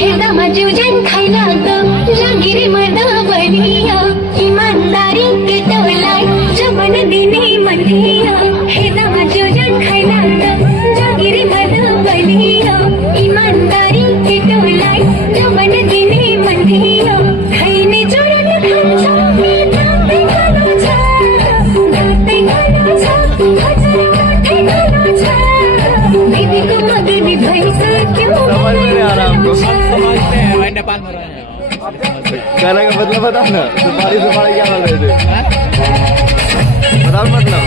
हेर्दामा जिउज्यान खाइलाग्दो लागि रे मर्दा बनिया इमानदारी केटोलाई जमन दिने मन थियो हेर्दामा जिउज्यान खाइलाग्दो लागि रे मर्दा बनिया इमानदारी केटोलाई जमन दिने मन थियो खाइने चोरन खान्छ दाँतै कालो छ दाँतै कालो छ हजार माथै कालो छ बिबीको मगनी भइसक्यो समझते हैं भाई नेपाल में रहे हैं गाना का मतलब बता ना सुपारी सुपारी क्या बोल रहे थे बता मतलब